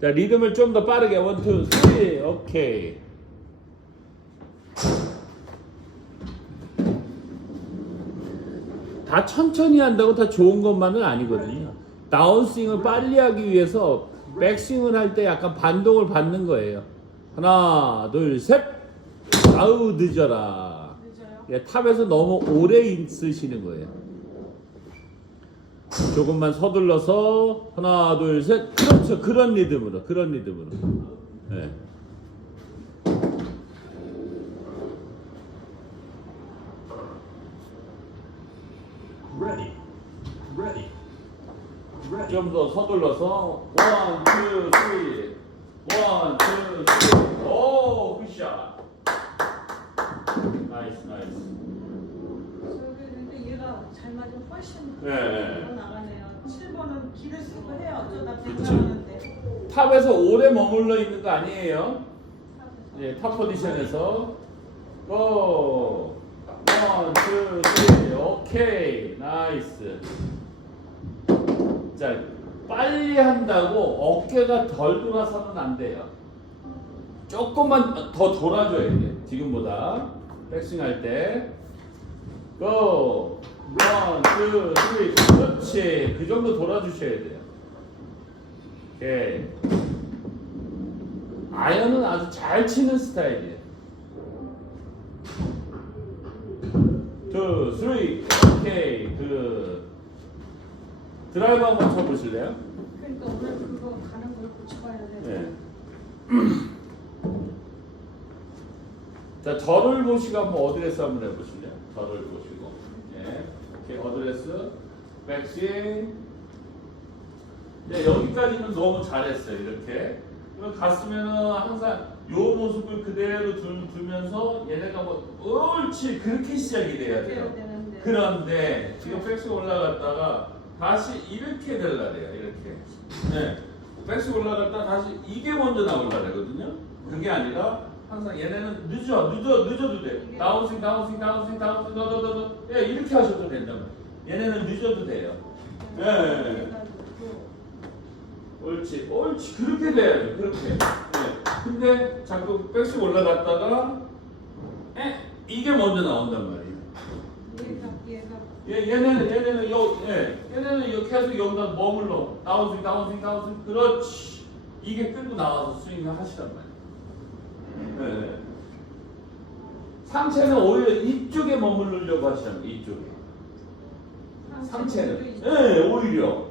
자 리듬을 좀 더 빠르게. 원, 투, 쓰리. 오케이. 다 천천히 한다고 다 좋은 것만은 아니거든요. 다운스윙을 빨리 하기 위해서 백스윙을 할 때 약간 반동을 받는 거예요. 하나 둘셋. 아우 늦어라. 늦어요. 예, 탑에서 너무 오래 있으시는 거예요 조금만 서둘러서 하나 둘 셋. 그렇죠. 그런 리듬으로 그런 리듬으로. Ready. 좀더 서둘러서 원, 투, 쓰리. 원, 투, 쓰리. 오 굿샷 나이스 나이스 저기 근데 맞으면 훨씬 네. 더 나가네요. 7번은 길을 쓰고 해요. 어쩌다 그쵸. 괜찮았는데. 탑에서 오래 머물러 있는 거 아니에요 예, 탑 포지션에서 고 원, 투, 쓰리 오케이 나이스 자 빨리 한다고 어깨가 덜 돌아서는 안 돼요 조금만 더 돌아줘야 돼 지금보다 백스윙 할때 고! 원, 투, 쓰리 그렇지 그 정도 돌아주셔야 돼요 오케이 아연은 아주 잘 치는 스타일이에요 투, 쓰리 오케이 그 드라이브 한번 쳐보실래요? 그러니까 오늘 그거 가는 걸 고쳐봐야 돼. 네. 자, 저를 보시고 한번 어드레스 한번 해보실래요? 저를 보시고. 예. 이렇게 어드레스, 백스윙. 네, 여기까지는 너무 잘했어요. 이렇게. 갔으면은 항상 요 모습을 그대로 두, 두면서 얘네가 뭐, 옳지! 그렇게 시작이 돼야 돼요. 그런데 지금 백스 올라갔다가 다시 이렇게 될라 돼요. 이렇게. 네. 백스 올라갔다 다시 이게 먼저 나올라 그러거든요. 그게 아니라 항상 얘네는 늦어, 늦어, 늦어도 돼. 다운스윙, 다운스윙, 다운스윙, 다운스윙, 더더더더. 예, 이렇게 하셔도 된다면. 얘네는 늦어도 돼요. 예. 그 옳지, 옳지. 그렇게 돼야죠. 그렇게. 네. 근데 자꾸 백스 올라갔다가 에 이게 먼저 나온단 말이에요. 얘, 얘네는 얘네는 요, 예, 얘네는 이렇게 해서 여기다 머물러 다운스윙 다운스윙 다운스윙 그렇지 이게 끌고 나와서 스윙을 하시단 말이에요. 예, 예. 상체는 오히려 이쪽에 머무르려고 하시는 거예요. 이쪽에 상체는 예, 오히려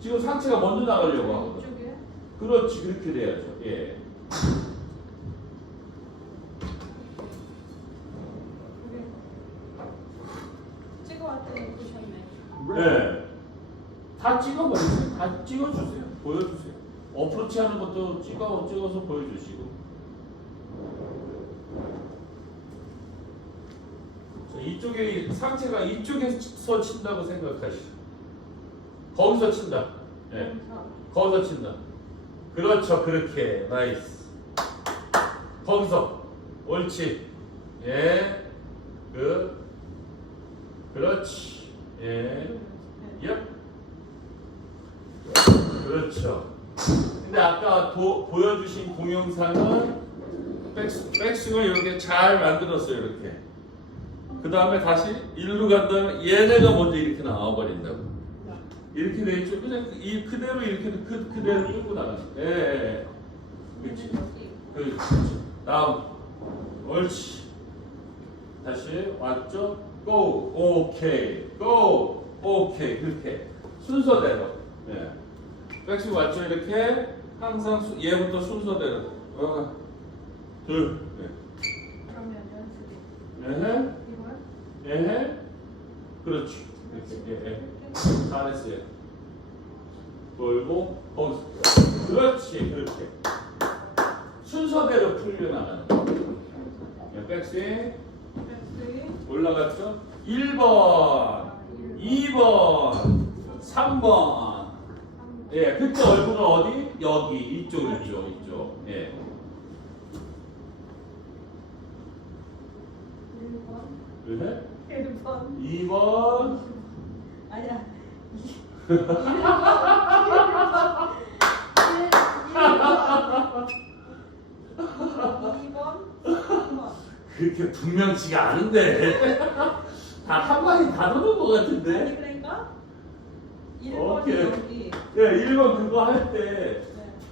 지금 상체가 먼저 나가려고 하거든. 이쪽에 그렇지 그렇게 돼야죠. 예. 네. 다 찍어버리세요. 다 찍어주세요. 보여주세요. 어프로치 하는 것도 찍어, 찍어서 보여주시고. 자, 이쪽에, 상체가 이쪽에서 친다고 생각하시죠. 거기서 친다. 네. 거기서 친다. 그렇죠. 그렇게. 나이스. 거기서. 옳지. 예. 그. 그렇지. 예. 네. 예. 그렇죠. 근데 아까 도- 보여주신 동영상은 백스, 백스윙을 이렇게 잘 만들었어요. 이렇게. 그 다음에 다시 일로 간 다음에 얘네가 먼저 이렇게 나와버린다고. 이렇게 돼 있죠. 그냥 이 그대로 이렇게 그, 그대로 끌고 나가죠. 예, 예, 예. 그렇지. 그, 다음. 옳지. 다시 왔죠? 고, 오케이. 고, 오케이. 그렇게. 순서대로. 예. 백스 왔죠? 이렇게. 항상 수, 얘부터 순서대로. 어, 둘. 그러면 연습이 예. 에헤. 이거야? 에헤. 그렇지. 이렇게. 잘했어요. 돌고, 거기서. 그렇지. 그렇게. 순서대로 풀려나가는 거. 예, 백스윙. 올라갔죠? 1번, 2번, 3번. 예, 그때 얼굴은 어디? 여기, 이쪽, 이쪽, 이쪽. 예. 1번 네? 1번 2번, 아니야. 그렇게 분명치가 않은데. 다 한 마리 다 넣은 것 같은데. 그러니까? 1번 오케이. 여기. 예, 1번 그거 할 때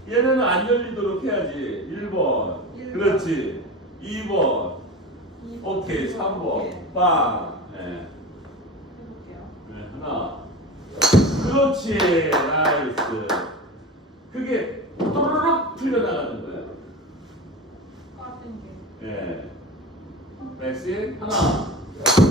얘네는 안 열리도록 해야지. 1번 1번. 그렇지. 2번. 오케이 3번. 빵. 예. 네, 하나 그렇지 나이스. 그게 또르륵 풀려나가는 거야. 예. 맥시 하나.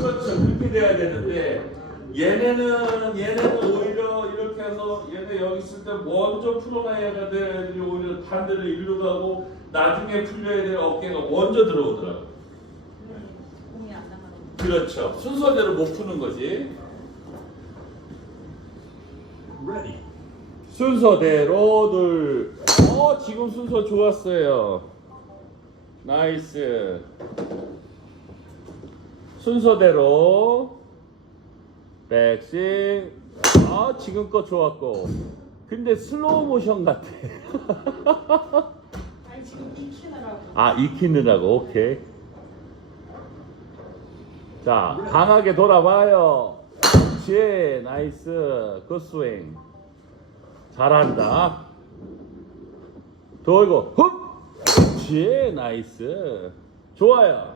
그렇죠. 그렇게 돼야 되는데 얘네는 얘네는 오히려 이렇게 해서 얘네 여기 있을 때 먼저 풀어놔야 돼 오히려 반대로 일로 가고 나중에 풀려야 될 어깨가 먼저 들어오더라고. 공이 안 나가는. 그렇죠. 순서대로 못 푸는 거지. 순서대로 둘. 어 지금 순서 좋았어요. 나이스. 순서대로 백스윙. 아 지금껏 좋았고. 근데 슬로우 모션 같아. 아니 지금 익히느라고. 아 익히느라고 오케이. 자 강하게 돌아봐요. 그렇지 나이스 굿스윙. 잘한다. 돌고 훅. 그렇지 나이스. 좋아요.